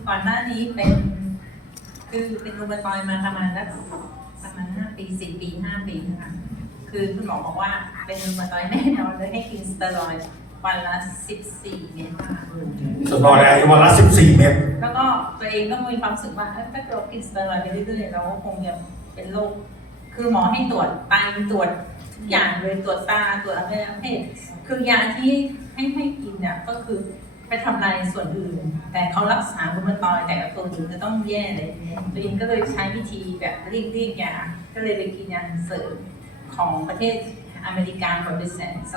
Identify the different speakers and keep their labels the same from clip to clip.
Speaker 1: ก่อนหน้านี้เป็นรูมาตอยมาประมาณ5 ปี10 ปี5 ปีนะคะคือคุณหมอบอกว่าเป็นรูมาตอยแน่นอนเลยให้กินสเตียรอยด์วันละ14 เม็ดค่ะ
Speaker 2: สเตียรอยด์วันละ14 เม็ด
Speaker 1: แล้วก็ตัวเองก็มีความรู้สึกว่าถ้าเรากินสเตียรอยด์ไปเรื่อยๆเราก็คงจะเป็นโรคคือหมอให้ตรวจไตตรวจทุกอย่างเลยตรวจตาตรวจอวัยวะเพศคือยาที่ให้กินเนี่ยก็คือไปทำลายส่วนอื่นแต่เขารักษารูมาตอยด์แต่ตัวอื่นจะต้องแย่เลยตัวเองก็เลยใช้วิธีแบบเรียกยาก็เลยไปกินยาเสริมของประเทศอเมริกาคนเป็น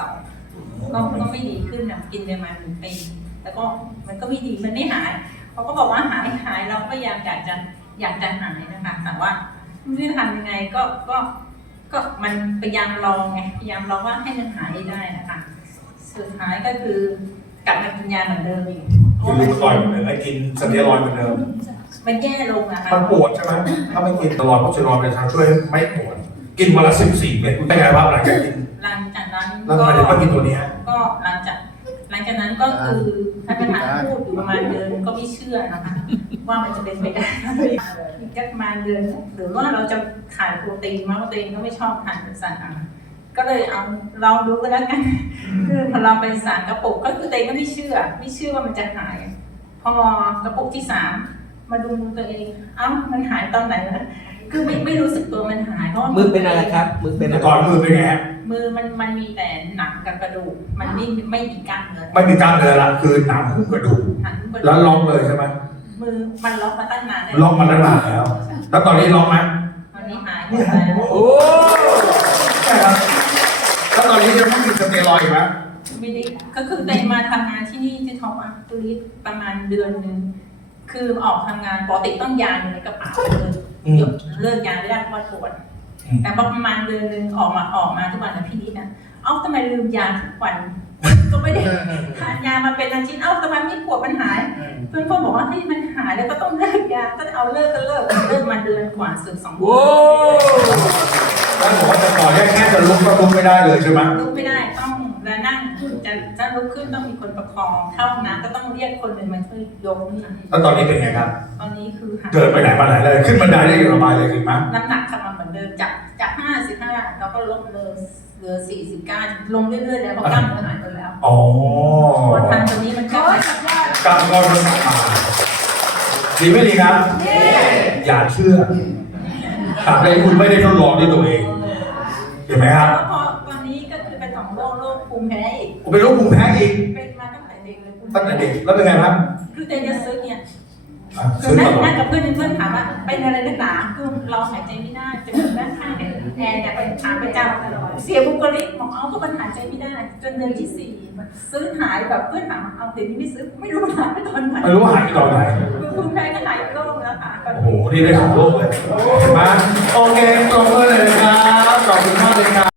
Speaker 1: 120,000ก็ไม่ดีขึ้นนะกินไปมา1 ปีแล้วก็มันก็ไม่ดีมันไม่หายเขาก็บอกว่าหายเราก็อยากจะหายนะคะแต่ว่าไม่ทำยังไงก็มันพยายามลองไงพยายามลองว่าให้มันหายได้นะคะสุดท้ายก็คือกลับมากินยาเหมือนเดิมอีก
Speaker 2: กินรูมาตอยด์เหมือนเดิมให้กินสเตียรอยด์เหมือนเดิม
Speaker 1: มันแย่ลงนะคะ
Speaker 2: มันปวดใช่ไหมถ้าไม่กินสเตียรอยด์เพราะสเตียรอยด์เป็นทางช่วยไม่ปวดกินวันละ14 เม็ดเป็นไงบ้างหลังจากกิน
Speaker 1: หลังจากนั้น
Speaker 2: แล้วทำไมถึงมากินตัวนี้
Speaker 1: ก็หลังจากนั้นก็คือท่านประธานพูดอยู่ประมาณเดือนก็ไม่เชื่อนะคะว่ามันจะเป็นไปได้อีกประมาณเดือนหรือว่าเราจะขาดโปรตีนมากตัวเองก็ไม่ชอบทานสัตว์ก็เลยเอาลองดูก็แล้วกันคือพอเราไป3 กระปุกก็คือตัวเองก็ไม่เชื่อว่ามันจะหายพอกระปุกที่3มาดูมือตัวเองมันหายตอนไหนนะคือไม่รู้สึกตัวมันหายเพราะ
Speaker 3: มือเป็นอะไรครับมือเป็น
Speaker 2: ก่อนมือเป็นไง
Speaker 1: มือมันมีแต่หนังกับกระดูกมันไม่มีกล้ามเนื้อ
Speaker 2: ไม่มีกล้ามเนื้อละคือหนังกระดูกแล้วล็อกเลยใช่ไหม
Speaker 1: มือมันล็อกมาตั้งนาน
Speaker 2: ล็อกมาตั้งนานแล้วตอนนี้ล็อกไหม
Speaker 1: ตอนนี้หายหมดแล้ว
Speaker 2: โอ้ใช่ครับแล้วตอนนี้ยังไม่กินสเตียรอยด์อีกไหม
Speaker 1: ไม่ได้ก็คือเตยมาทำงานที่นี่ที่ท็อปอัพตุลิสประมาณเดือนนึงคือออกทำงานปกติต้องยาอยู่ในกระเป๋าเลยเลิกยาไม่ได้เพราะปวดแต่พอประมาณเดือนนึงออกมาทุกวันนะพี่นิดนะทำไมลืมยาทุกวันก็ไม่ได้ทานยามาเป็นอาทิตย์ทำไมไม่ปวดมันหายเพื่อนบอกว่ามันหายแล้วก็ต้องเลิกยาก็เอาเลิกมาเดือนกว่าสุด2 เดือน
Speaker 2: แล้วบอกว่าจะต่อแค่จะลุกก็ลุกไม่ได้เลยใช่ไหม
Speaker 1: ลุกไม่ได้ต้องแล้วนั่งจะลุกขึ้นต้องมีคนประคองเข้าน้ำก็ต้องเรียกคนหนึ่งมาช่วยยกนี่
Speaker 2: แล้วตอนนี้เป็นไงครับ
Speaker 1: ตอนนี้คือ
Speaker 2: เดินไปไหนมาไหนเลยขึ้นบันไดได้อย่างสบายเลยจริงไหม
Speaker 1: น้ำหนักกลับมาเหมือนเดิมจาก55เราก็ลดเลยเหลือ49ลงเรื่อยๆแล้วเพราะกล้ามเนื้อหายไปแล้ว
Speaker 2: อ๋อ
Speaker 1: พอทานตัวนี้มันก็
Speaker 2: กล้ามเนื้อมันมาดีไม่ดีครับอย่าเชื่อหากใดคุณไม่ได้ทดลองด้วยตัวเองเห็นไหมครับ
Speaker 1: พอตอนนี้ก็คือเป็น2 โรคภูมิแพ้อีก
Speaker 2: เป็นโรคภูมิแพ้อีก
Speaker 1: เป็นมาตั้งแต่เด็กเลย
Speaker 2: ตั้งแต่เด็กแล้วเป็นไงครับ
Speaker 1: คือเตยจะซื้อเนี่ยคือนั่งกับเพื่อนถามว่าเป็นอะไรนักหนาคือเราหายใจไม่ได้จะมีด้านข้างแอนเนี่ยไปถามประจำเสียบุคลิกบอกก็มันหายใจไม่ได้จนเดือนที่4ซื้อหายแบบเพื่อนถามเดี๋ยวนี้ไม่ซื้อไม่รู้หายไปตอนไหน
Speaker 2: ไม่รู้หายไปตอนไหน
Speaker 1: คุณแพ้ก็หายไปโรคแล้วค่ะ
Speaker 2: โอ้โหนี่ได้2 โรคเลยมาโอเคตรงเลยครับขอบคุณมากเลยครับ